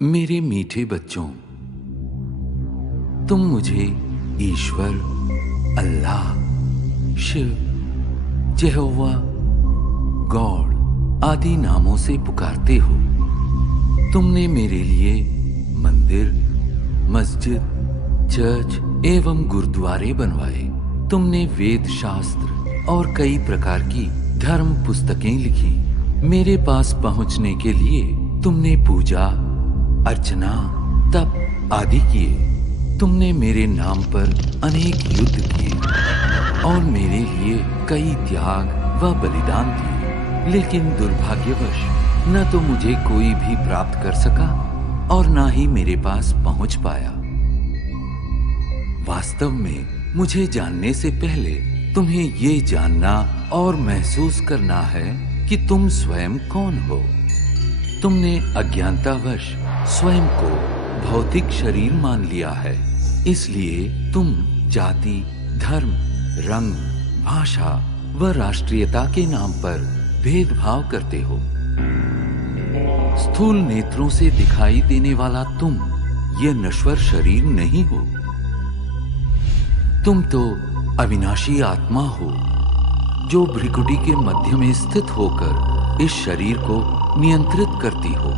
मेरे मीठे बच्चों, तुम मुझे ईश्वर, अल्लाह, शिव, यहोवा, गॉड आदि नामों से पुकारते हो। तुमने मेरे लिए मंदिर, मस्जिद, चर्च एवं गुरुद्वारे बनवाए। तुमने वेद शास्त्र और कई प्रकार की धर्म पुस्तकें लिखी। मेरे पास पहुंचने के लिए तुमने पूजा, अर्चना, तप आदि किए। तुमने मेरे नाम पर अनेक युद्ध किए और मेरे लिए कई त्याग व बलिदान दिए, लेकिन दुर्भाग्यवश न तो मुझे कोई भी प्राप्त कर सका और न ही मेरे पास पहुंच पाया। वास्तव में मुझे जानने से पहले तुम्हें ये जानना और महसूस करना है कि तुम स्वयं कौन हो। तुमने अज्ञानतावश स्वयं को भौतिक शरीर मान लिया है, इसलिए तुम जाति, धर्म, रंग, भाषा व राष्ट्रीयता के नाम पर भेदभाव करते हो। स्थूल नेत्रों से दिखाई देने वाला तुम ये नश्वर शरीर नहीं हो। तुम तो अविनाशी आत्मा हो, जो भ्रिकुटी के मध्य में स्थित होकर इस शरीर को नियंत्रित करती हो।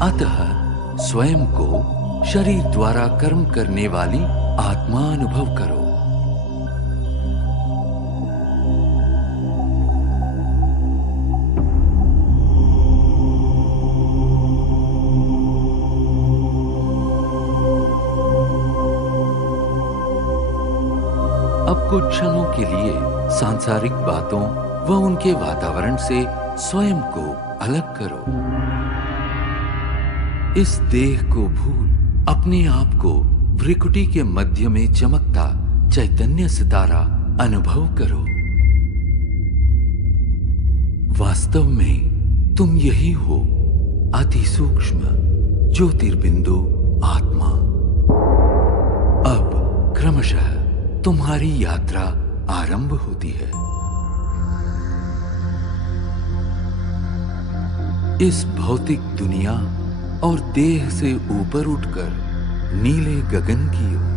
अतः स्वयं को शरीर द्वारा कर्म करने वाली आत्मा अनुभव करो। अब कुछ क्षणों के लिए सांसारिक बातों व उनके वातावरण से स्वयं को अलग करो। इस देह को भूल अपने आप को भ्रिकुटी के मध्य में चमकता चैतन्य सितारा अनुभव करो। वास्तव में तुम यही हो, अति सूक्ष्म ज्योतिर्बिंदु आत्मा। अब क्रमशः तुम्हारी यात्रा आरंभ होती है। इस भौतिक दुनिया और देह से ऊपर उठकर नीले गगन की ओर।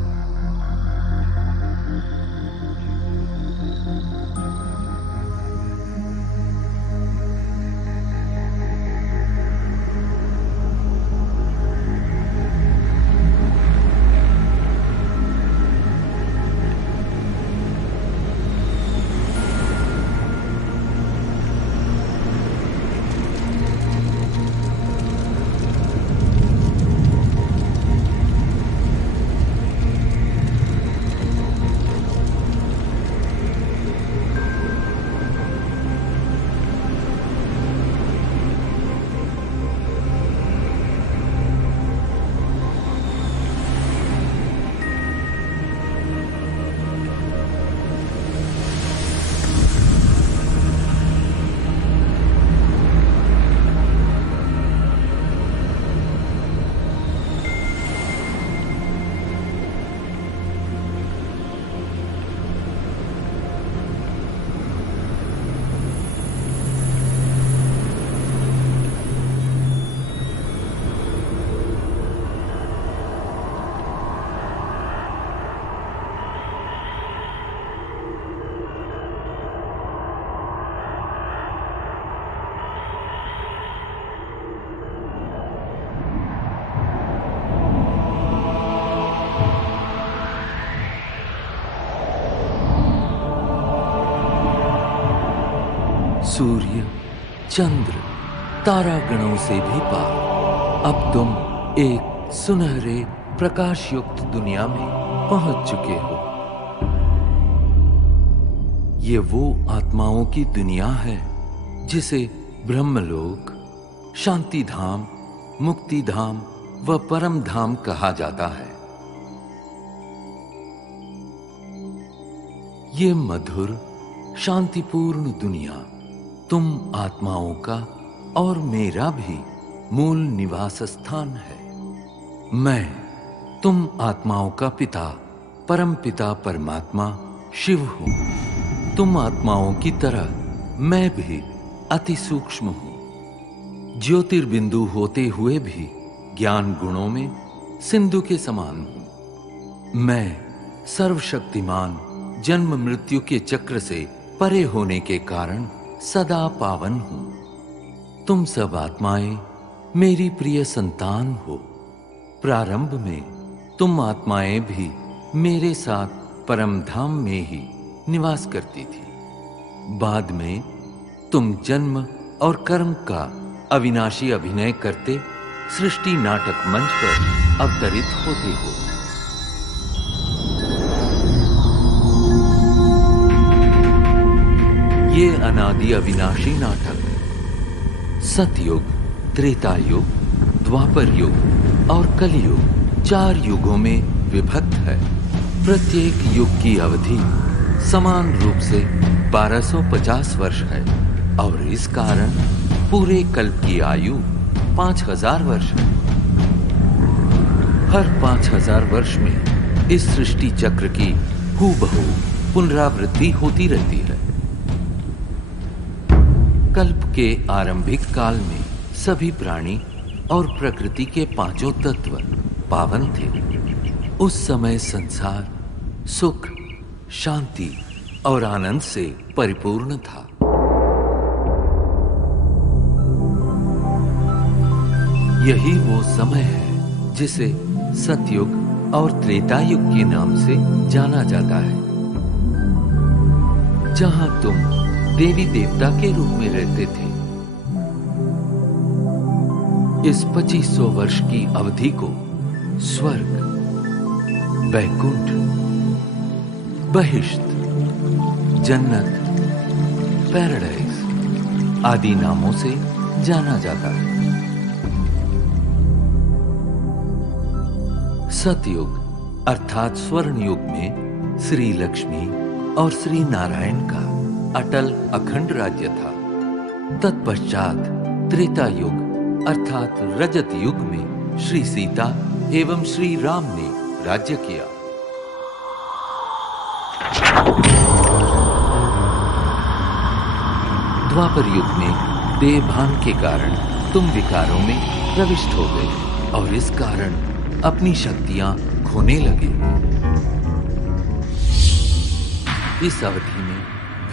सूर्य, चंद्र, तारागणों से भी पार अब तुम एक सुनहरे प्रकाश युक्त दुनिया में पहुंच चुके हो। ये वो आत्माओं की दुनिया है जिसे ब्रह्मलोक, शांति धाम, मुक्ति धाम व परम धाम कहा जाता है। ये मधुर, शांतिपूर्ण दुनिया तुम आत्माओं का और मेरा भी मूल निवास स्थान है। मैं तुम आत्माओं का पिता, परम पिता परमात्मा शिव हूं। तुम आत्माओं की तरह मैं भी अति सूक्ष्म हूं। ज्योतिर्बिंदु होते हुए भी ज्ञान गुणों में सिंधु के समान हूं। मैं सर्वशक्तिमान जन्म मृत्यु के चक्र से परे होने के कारण सदा पावन हूं। तुम सब आत्माएं मेरी प्रिय संतान हो। प्रारंभ में तुम आत्माएं भी मेरे साथ परम धाम में ही निवास करती थी। बाद में तुम जन्म और कर्म का अविनाशी अभिनय करते सृष्टि नाटक मंच पर अवतरित होते हो। ये अनादि अविनाशी नाटक सतयुग, त्रेता युग, द्वापर युग और कलियुग 4 युगों में विभक्त है। प्रत्येक युग की अवधि समान रूप से 1250 वर्ष है और इस कारण पूरे कल्प की आयु 5000 वर्ष है। हर 5000 वर्ष में इस सृष्टि चक्र की हूबहू पुनरावृत्ति होती रहती है। कल्प के आरंभिक काल में सभी प्राणी और प्रकृति के 5 तत्व पावन थे। उस समय संसार सुख, शांति और आनंद से परिपूर्ण था। यही वो समय है जिसे सतयुग और त्रेता युग के नाम से जाना जाता है, जहां तुम देवी देवता के रूप में रहते थे। इस 2500 वर्ष की अवधि को स्वर्ग, वैकुंठ, बहिष्त, जन्नत, पैराडाइज आदि नामों से जाना जाता है। सतयुग अर्थात स्वर्ण युग में श्री लक्ष्मी और श्री नारायण का अटल अखंड राज्य था। तत्पश्चात त्रेता युग अर्थात रजत युग में श्री सीता एवं श्री राम ने राज्य किया। द्वापर युग में देहभान के कारण तुम विकारों में प्रविष्ट हो गए और इस कारण अपनी शक्तियां खोने लगे। इस अवधि में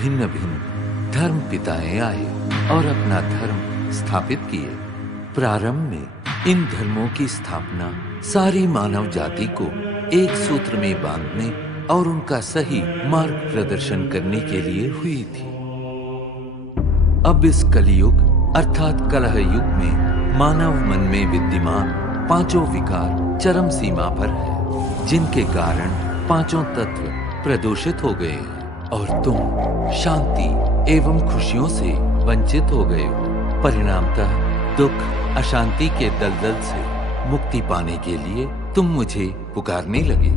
भिन्न भिन्न धर्म पिताएं आए और अपना धर्म स्थापित किए। प्रारंभ में इन धर्मों की स्थापना सारी मानव जाति को एक सूत्र में बांधने और उनका सही मार्ग प्रदर्शन करने के लिए हुई थी। अब इस कलियुग अर्थात कलह युग में मानव मन में विद्यमान 5 विकार चरम सीमा पर है, जिनके कारण 5 तत्व प्रदूषित हो गए हैं और तुम शांति एवं खुशियों से वंचित हो गए हो। परिणामतः दुख, अशांति के दलदल से मुक्ति पाने के लिए तुम मुझे पुकारने लगे।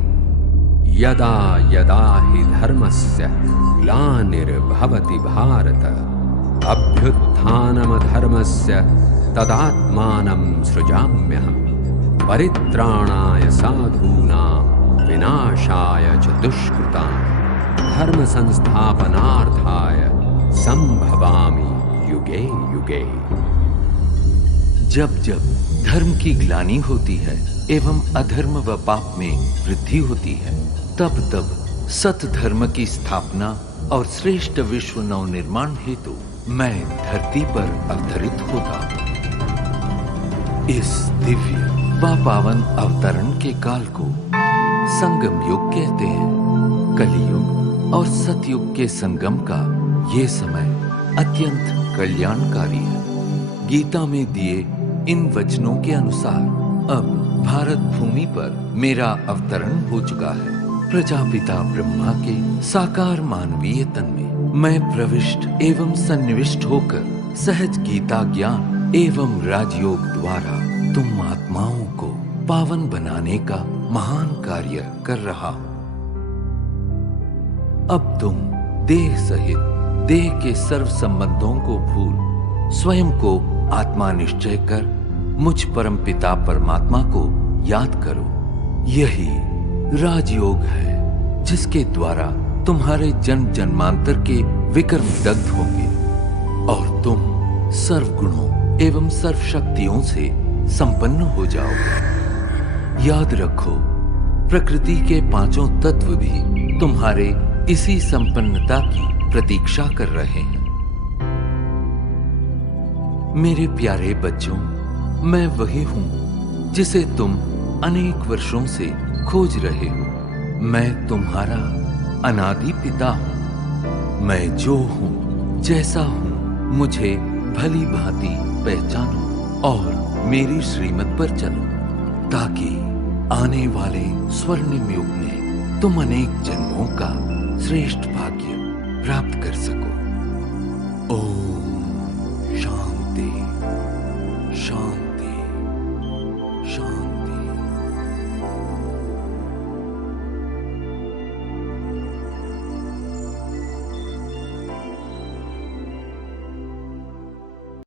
यदा यदा हि धर्मस्य ग्लानिर्भवति भारत अभ्युत्थानमधर्मस्य तदात्मानं सृजाम्यहम् परित्राणाय साधूनां विनाशाय च दुष्कृतां धर्म संस्थापनार्थाय संभवामि युगे युगे। जब जब धर्म की ग्लानि होती है एवं अधर्म व पाप में वृद्धि होती है, तब तब सत धर्म की स्थापना और श्रेष्ठ विश्व नवनिर्माण हेतु मैं धरती पर अवतरित होता। इस दिव्य व पावन अवतरण के काल को संगम युग कहते हैं। कलियुग और सतयुग के संगम का ये समय अत्यंत कल्याणकारी है। गीता में दिए इन वचनों के अनुसार अब भारत भूमि पर मेरा अवतरण हो चुका है। प्रजापिता ब्रह्मा के साकार मानवीय तन में मैं प्रविष्ट एवं सन्निविष्ट होकर सहज गीता ज्ञान एवं राजयोग द्वारा तुम आत्माओं को पावन बनाने का महान कार्य कर रहा हूं। अब तुम देह सहित देह के सर्व संबंधों को भूल स्वयं को आत्मा निश्चय कर मुझ परम पिता परमात्मा को याद करो। यही राजयोग है जिसके द्वारा तुम्हारे जन्म जन्मांतर के विकर्म दग्ध होंगे और तुम सर्वगुणों एवं सर्वशक्तियों से संपन्न हो जाओगे। याद रखो, प्रकृति के पांचों तत्व भी तुम्हारे इसी संपन्नता की प्रतीक्षा कर रहे हैं। मेरे प्यारे बच्चों, मैं वही हूं जिसे तुम अनेक वर्षों से खोज रहे हो। मैं तुम्हारा अनादि पिता हूं। मैं जो हूं, जैसा हूं, मुझे भली भांति पहचानो और मेरी श्रीमत पर चलो, ताकि आने वाले स्वर्णिम युग में तुम अनेक जन्मों का श्रेष्ठ भाग्य प्राप्त कर सको। ओम